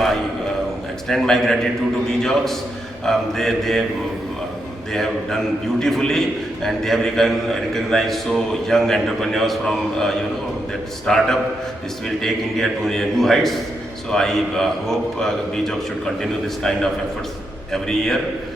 I extend my gratitude to Bizox. They have done beautifully, and they have recognized so young entrepreneurs from that startup. This will take India to new heights. So I hope Bizox should continue this kind of efforts every year.